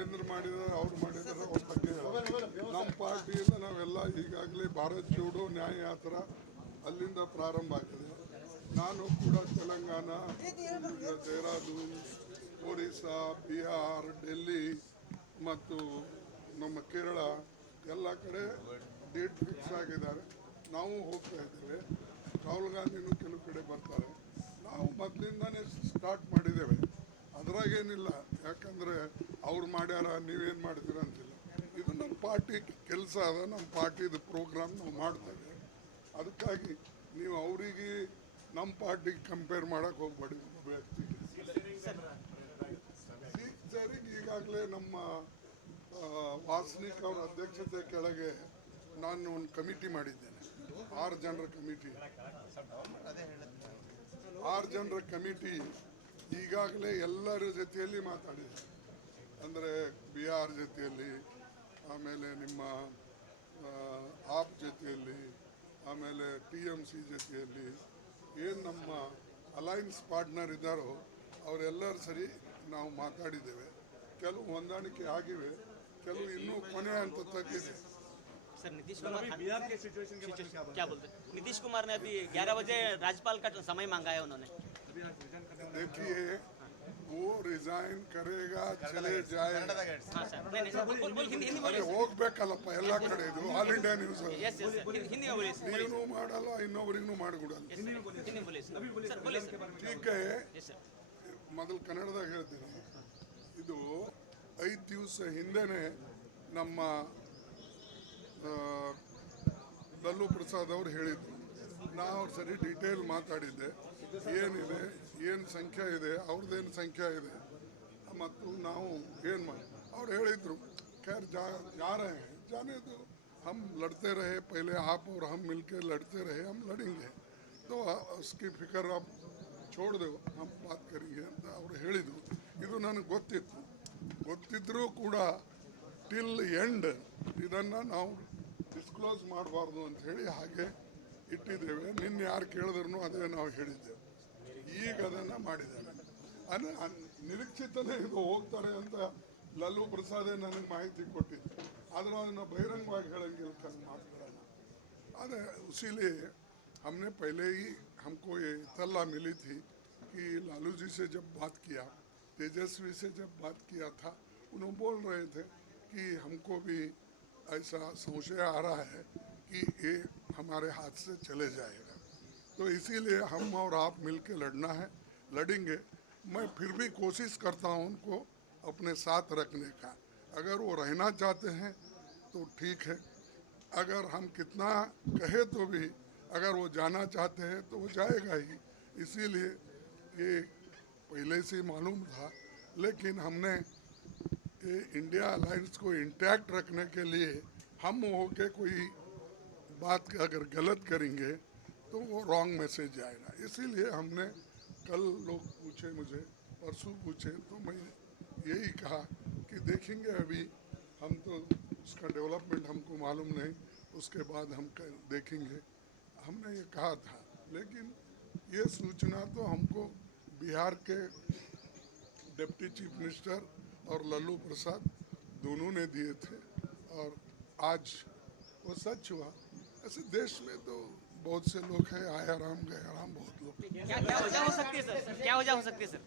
ರಾಜೇಂದ್ರ ಮಾಡಿದಾರೆ, ಅವ್ರು ಮಾಡಿದಾರೆ, ಅವ್ರ ಬಗ್ಗೆ ನಮ್ಮ ಪಾರ್ಟಿಯಿಂದ ನಾವೆಲ್ಲ ಈಗಾಗಲೇ ಭಾರತ್ ಜೋಡೋ ನ್ಯಾಯ ಯಾತ್ರಾ ಅಲ್ಲಿಂದ ಪ್ರಾರಂಭ ಆಗಿದೆ. ನಾನು ಕೂಡ ತೆಲಂಗಾಣ, ದೇಹರಾದೂನ್, ಒರಿಸ್ಸಾ, ಬಿಹಾರ್, ಡೆಲ್ಲಿ ಮತ್ತು ನಮ್ಮ ಕೇರಳ ಎಲ್ಲ ಕಡೆ ಡೇಟ್ ಫಿಕ್ಸ್ ಆಗಿದ್ದಾರೆ. ನಾವು ಹೋಗ್ತಾ ಇದ್ದೇವೆ. ರಾಹುಲ್ ಗಾಂಧಿನೂ ಕೆಲವು ಕಡೆ ಬರ್ತಾರೆ. ನಾವು ಮೊದಲಿಂದಾನೇ ಸ್ಟಾರ್ಟ್ ಮಾಡಿದ್ದೇವೆ, ಅದ್ರಾಗೇನಿಲ್ಲ. ಯಾಕಂದರೆ ಅವ್ರು ಮಾಡ್ಯಾರ ನೀವೇನು ಮಾಡ್ತೀರ ಅಂತಿಲ್ಲ. ಇದು ನಮ್ಮ ಪಾರ್ಟಿ ಕೆಲಸ ಅದ, ನಮ್ಮ ಪಾರ್ಟಿದು ಪ್ರೋಗ್ರಾಮ್ ನಾವು ಮಾಡ್ತೇವೆ. ಅದಕ್ಕಾಗಿ ನೀವು ಅವರಿಗೆ ನಮ್ಮ ಪಾರ್ಟಿಗೆ ಕಂಪೇರ್ ಮಾಡೋಕ್ಕೆ ಹೋಗ್ಬೇಡಿ. ಒಬ್ಬ ವ್ಯಕ್ತಿಗೆ ಸರಿಗೆ ಈಗಾಗಲೇ ನಮ್ಮ ವಾಸನಿಕ್ ಅವರ ಅಧ್ಯಕ್ಷತೆ ಕೆಳಗೆ ನಾನು ಒಂದು ಕಮಿಟಿ ಮಾಡಿದ್ದೇನೆ. 6 ಜನರ ಕಮಿಟಿ ಈಗಾಗಲೇ ಎಲ್ಲರ ಜೊತೆಯಲ್ಲಿ ಮಾತಾಡಿದೆ. ಅಂದರೆ ಬಿಹಾರ್ ಜೊತೆಯಲ್ಲಿ, ಆಮೇಲೆ ನಿಮ್ಮ ಆಪ್ ಜೊತೆಯಲ್ಲಿ, ಆಮೇಲೆ TMC ಜೊತೆಯಲ್ಲಿ ಏನು ನಮ್ಮ ಅಲೈನ್ಸ್ ಪಾರ್ಟ್ನರ್ ಇದ್ದಾರೋ ಅವರೆಲ್ಲರ ಸರಿ ನಾವು ಮಾತಾಡಿದ್ದೇವೆ. ಕೆಲವು ಹೊಂದಾಣಿಕೆ ಆಗಿವೆ, ಕೆಲವು ಇನ್ನೂ ಕೊನೆ ಹಂತದಲ್ಲಿದೆ. सर नीतीश कुमार बिहार के सिचुएशन के बारे में क्या बोलते हैं? नीतीश कुमार ने अभी 11 बजे राज्यपाल का समय मांगा है उन्होंने. देखिए वो रिजाइन करेगा, चले जाएगा. हाँ सर, नहीं सर, बोल हिंदी बोलिए. ಹೋಗ್ಬೇಕಲ್ಲಪ್ಪ ಎಲ್ಲ ಕಡೆ. ಇದು all India news. Yes yes Hindi में बोलिए. ನೀನು ಮಾಡಲ್ಲ, ಇನ್ನೊಬ್ಬರಿಗೂ ಮಾಡಿಕೊಡಲ್ಲ. हिंदी में बोलिए सर, बोलिए सर. ठीक है, ಮೊದಲು ಕನ್ನಡದಾಗ ಹೇಳ್ತೀನಿ. ಇದು 5 ದಿವಸ ಹಿಂದೆನೇ ನಮ್ಮ ಲಲ್ಲೂ ಪ್ರಸಾದ್ ಅವರು ಹೇಳಿದರು. ನಾವು ಅವ್ರ ಸರಿ ಡೀಟೇಲ್ ಮಾತಾಡಿದ್ದೆ. ಏನಿದೆ, ಏನು ಸಂಖ್ಯೆ ಇದೆ, ಅವ್ರದ್ದೇನು ಸಂಖ್ಯೆ ಇದೆ ಮತ್ತು ನಾವು ಏನು ಮಾಡಿ ಅವ್ರು ಹೇಳಿದರು. खैर जा रहे हैं, जाने दो, हम लड़ते रहे पहले, आप और हम मिलकर लड़ते रहे, हम लड़ेंगे, तो उसकी फिक्र आप छोड़ दो, हम बात करेंगे ಅಂತ ಅವರು ಹೇಳಿದರು. ಇದು ನನಗೆ ಗೊತ್ತಿದ್ದರೂ ಕೂಡ ಟಿಲ್ ಎಂಡ್ ಇದನ್ನು ನಾವು ಡಿಸ್ಕ್ಲೋಸ್ ಮಾಡಬಾರ್ದು ಅಂತ ಹೇಳಿ ಹಾಗೆ ಇಟ್ಟಿದ್ದೇವೆ. ನಿನ್ನೆ ಯಾರು ಕೇಳಿದ್ರು ಅದೇ ನಾವು ಹೇಳಿದ್ದೇವೆ. ಈಗ ಅದನ್ನು ಮಾಡಿದ್ದೇವೆ. ನಿರೀಕ್ಷಿತನೇ ಇದು ಹೋಗ್ತಾರೆ ಅಂತ ಲಲ್ಲೂ ಪ್ರಸಾದೇ ನನಗೆ ಮಾಹಿತಿ ಕೊಟ್ಟಿದ್ದು. ಆದರೆ ಅದನ್ನು ಬಹಿರಂಗವಾಗಿ ಹೇಳಂಗಿಲ್ಲ, ಮಾತುಗಳನ್ನು. अरे इसीलिए हमने पहले ही हमको ये इत्तला मिली थी कि लालू जी से जब बात किया, तेजस्वी से जब बात किया था, उन्होंने बोल रहे थे कि हमको भी ऐसा संशय आ रहा है कि ये हमारे हाथ से चले जाएगा, तो इसीलिए हम और आप मिलकर लड़ना है, लड़ेंगे. मैं फिर भी कोशिश करता हूँ उनको अपने साथ रखने का. अगर वो रहना चाहते हैं तो ठीक है, अगर हम कितना कहे तो भी अगर वो जाना चाहते हैं तो वो जाएगा ही. इसीलिए ये पहले से मालूम था, लेकिन हमने ये इंडिया अलायंस को इंटैक्ट रखने के लिए हम हो के कोई बात अगर गलत करेंगे तो वो रॉन्ग मैसेज आएगा. इसीलिए हमने कल लोग पूछे मुझे, परसों पूछे, तो मैं यही कहा कि देखेंगे. अभी हम तो उसका डेवलपमेंट हमको मालूम नहीं, उसके बाद हम देखेंगे. हमने ये कहा था, लेकिन ये सूचना तो हमको बिहार के डिप्टी चीफ मिनिस्टर और लल्लू प्रसाद दोनों ने दिए थे, और आज वो सच हुआ. ऐसे देश में तो बहुत से लोग हैं, आया राम गया राम, बहुत लोग. क्या वजह हो सकती है सर? क्या वजह हो सकती है सर?